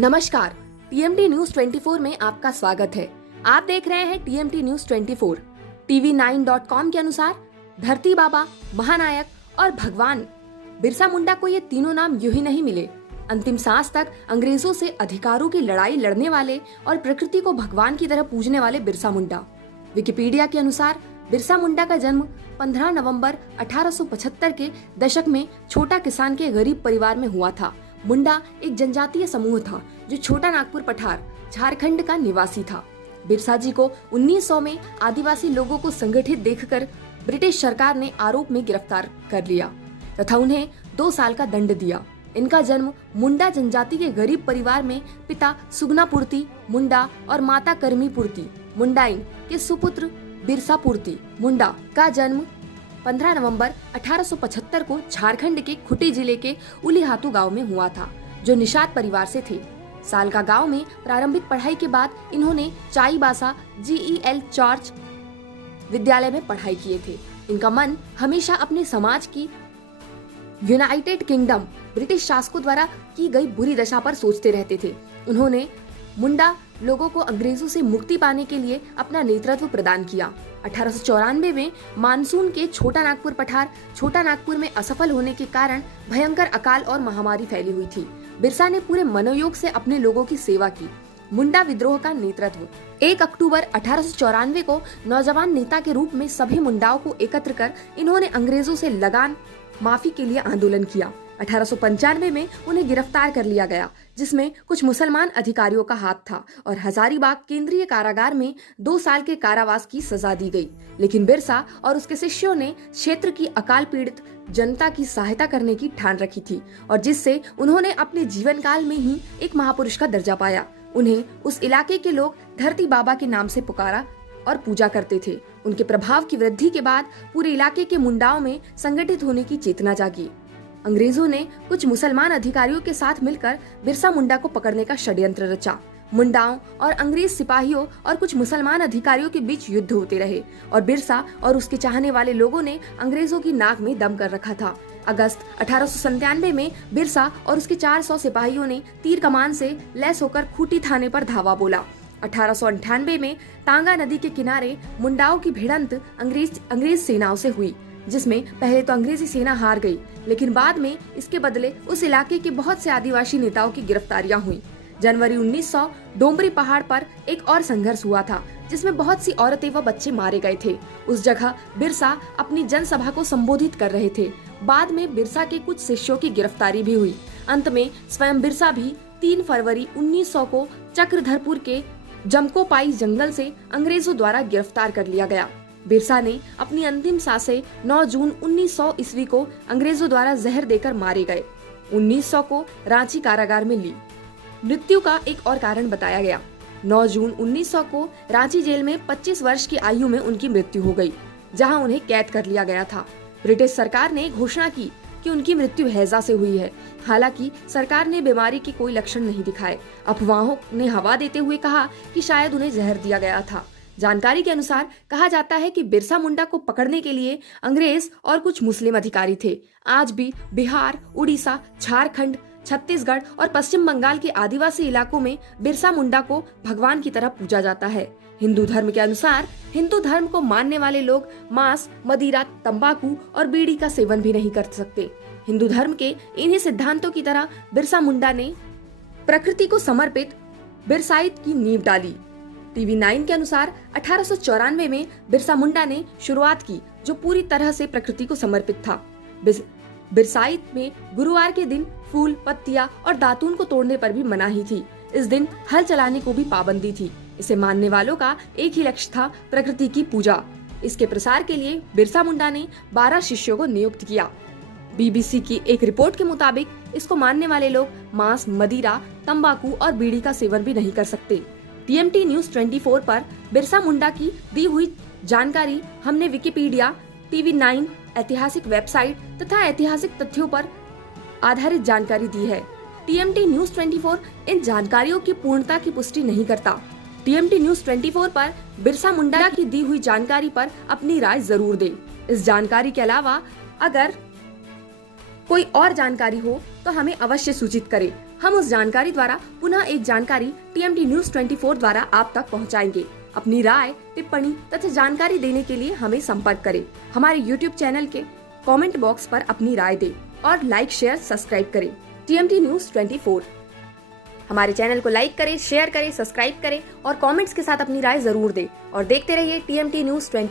नमस्कार, TMT news 24 में आपका स्वागत है। आप देख रहे हैं टीएमटी न्यूज 24। tv9.com के अनुसार धरती बाबा, महानायक और भगवान बिरसा मुंडा को ये तीनों नाम यूं ही नहीं मिले। अंतिम सांस तक अंग्रेजों से अधिकारों की लड़ाई लड़ने वाले और प्रकृति को भगवान की तरह पूजने वाले बिरसा मुंडा। विकिपीडिया के अनुसार बिरसा मुंडा का जन्म 15 नवंबर 1875 के दशक में छोटा किसान के गरीब परिवार में हुआ था। मुंडा एक जनजातीय समूह था जो छोटा नागपुर पठार, झारखंड का निवासी था। बिरसा जी को 1900 में आदिवासी लोगों को संगठित देखकर ब्रिटिश सरकार ने आरोप में गिरफ्तार कर लिया तथा उन्हें 2 साल का दंड दिया। इनका जन्म मुंडा जनजाति के गरीब परिवार में पिता सुगनापुर्ति मुंडा और माता कर्मीपुर्ति मुंडाइन के सुपुत्र बिरसापुर्ति मुंडा का जन्म 15 नवंबर 1875 को झारखंड के खूंटी जिले के उलीहातू गांव में हुआ था, जो निषाद परिवार से थे। साल का गांव में प्रारंभिक पढ़ाई के बाद इन्होंने चाईबासा GEL चर्च विद्यालय में पढ़ाई किए थे। इनका मन हमेशा अपने समाज की यूनाइटेड किंगडम ब्रिटिश शासकों द्वारा की गई बुरी दशा पर सोचते रहते थे। उन्होंने मुंडा लोगों को अंग्रेजों से मुक्ति पाने के लिए अपना नेतृत्व प्रदान किया। 1894 में मानसून के छोटा नागपुर पठार छोटा नागपुर में असफल होने के कारण भयंकर अकाल और महामारी फैली हुई थी। बिरसा ने पूरे मनोयोग से अपने लोगों की सेवा की। मुंडा विद्रोह का नेतृत्व 1 अक्टूबर 1894 को नौजवान नेता के रूप में सभी मुंडाओं को एकत्र कर इन्होंने अंग्रेजों से लगान माफी के लिए आंदोलन किया। 1895 में उन्हें गिरफ्तार कर लिया गया, जिसमें कुछ मुसलमान अधिकारियों का हाथ था और हजारीबाग केंद्रीय कारागार में 2 साल के कारावास की सजा दी गई। लेकिन बिरसा और उसके शिष्यों ने क्षेत्र की अकाल पीड़ित जनता की सहायता करने की ठान रखी थी और जिससे उन्होंने अपने जीवन काल में ही एक महापुरुष का दर्जा पाया। उन्हें उस इलाके के लोग धरती बाबा के नाम से पुकारा और पूजा करते थे। उनके प्रभाव की वृद्धि के बाद पूरे इलाके के मुंडाओं में संगठित होने की चेतना जागी। अंग्रेजों ने कुछ मुसलमान अधिकारियों के साथ मिलकर बिरसा मुंडा को पकड़ने का षड्यंत्र रचा। मुंडाओं और अंग्रेज सिपाहियों और कुछ मुसलमान अधिकारियों के बीच युद्ध होते रहे और बिरसा और उसके चाहने वाले लोगों ने अंग्रेजों की नाक में दम कर रखा था। अगस्त 1897 में बिरसा और उसके 400 सिपाहियों ने तीर कमान से लैस होकर खूंटी थाने पर धावा बोला। 1898 में टांगा नदी के किनारे मुंडाओं की भिड़ंत अंग्रेज सेनाओं से हुई, जिसमें पहले तो अंग्रेजी सेना हार गई, लेकिन बाद में इसके बदले उस इलाके के बहुत से आदिवासी नेताओं की गिरफ्तारियां हुई। जनवरी 1900 डोंबरी पहाड़ पर एक और संघर्ष हुआ था, जिसमें बहुत सी औरतें व बच्चे मारे गए थे। उस जगह बिरसा अपनी जनसभा को संबोधित कर रहे थे। बाद में बिरसा के कुछ शिष्यों की गिरफ्तारी भी हुई। अंत में स्वयं बिरसा भी 3 फरवरी 1900 को चक्रधरपुर के जमकोपाई जंगल से अंग्रेजों द्वारा गिरफ्तार कर लिया गया। बिरसा ने अपनी अंतिम सांसें 9 जून 1900 ईस्वी को अंग्रेजों द्वारा जहर देकर मारे गए। 1900 को रांची कारागार में ली। मृत्यु का एक और कारण बताया गया। 9 जून 1900 को रांची जेल में 25 वर्ष की आयु में उनकी मृत्यु हो गई, जहां उन्हें कैद कर लिया गया था। ब्रिटिश सरकार ने घोषणा की कि उनकी मृत्यु हैजा से हुई है। हालांकि सरकार ने बीमारी के कोई लक्षण नहीं दिखाए। अफवाहों ने हवा देते हुए कहा कि शायद उन्हें जहर दिया गया था। जानकारी के अनुसार कहा जाता है कि बिरसा मुंडा को पकड़ने के लिए अंग्रेज और कुछ मुस्लिम अधिकारी थे। आज भी बिहार, उड़ीसा, झारखंड, छत्तीसगढ़ और पश्चिम बंगाल के आदिवासी इलाकों में बिरसा मुंडा को भगवान की तरह पूजा जाता है। हिंदू धर्म के अनुसार हिंदू धर्म को मानने वाले लोग मांस, मदिरा, तंबाकू और बीड़ी का सेवन भी नहीं कर सकते। हिंदू धर्म के इन्हीं सिद्धांतों की तरह बिरसा मुंडा ने प्रकृति को समर्पित बिरसाइत की नींव डाली। TV9 के अनुसार 1894 में बिरसा मुंडा ने शुरुआत की, जो पूरी तरह से प्रकृति को समर्पित था। बिरसाइत में गुरुवार के दिन फूल, पत्तियां और दातून को तोड़ने पर भी मनाही थी। इस दिन हल चलाने को भी पाबंदी थी। इसे मानने वालों का एक ही लक्ष्य था, प्रकृति की पूजा। इसके प्रसार के लिए बिरसा मुंडा ने 12 शिष्यों को नियुक्त किया। BBC की एक रिपोर्ट के मुताबिक इसको मानने वाले लोग मांस, मदिरा, तंबाकू और बीड़ी का सेवन भी नहीं कर सकते। TMT न्यूज 24 पर बिरसा मुंडा की दी हुई जानकारी हमने विकिपीडिया, TV9, ऐतिहासिक वेबसाइट तथा ऐतिहासिक तथ्यों पर आधारित जानकारी दी है। TMT न्यूज 24 इन जानकारियों की पूर्णता की पुष्टि नहीं करता। TMT न्यूज 24 पर बिरसा मुंडा की दी हुई जानकारी पर अपनी राय जरूर दें। इस जानकारी के अलावा अगर कोई और जानकारी हो तो हमें अवश्य सूचित करें। हम उस जानकारी द्वारा पुनः एक जानकारी टीएमटी न्यूज 24 द्वारा आप तक पहुंचाएंगे। अपनी राय, टिप्पणी तथा जानकारी देने के लिए हमें संपर्क करें। हमारे YouTube चैनल के कमेंट बॉक्स पर अपनी राय दें और लाइक, शेयर, सब्सक्राइब करें। टीएमटी न्यूज 24 हमारे चैनल को लाइक करें, शेयर करें, सब्सक्राइब करें और कमेंट्स के साथ अपनी राय जरूर दें और देखते रहिए टीएमटी न्यूज 24।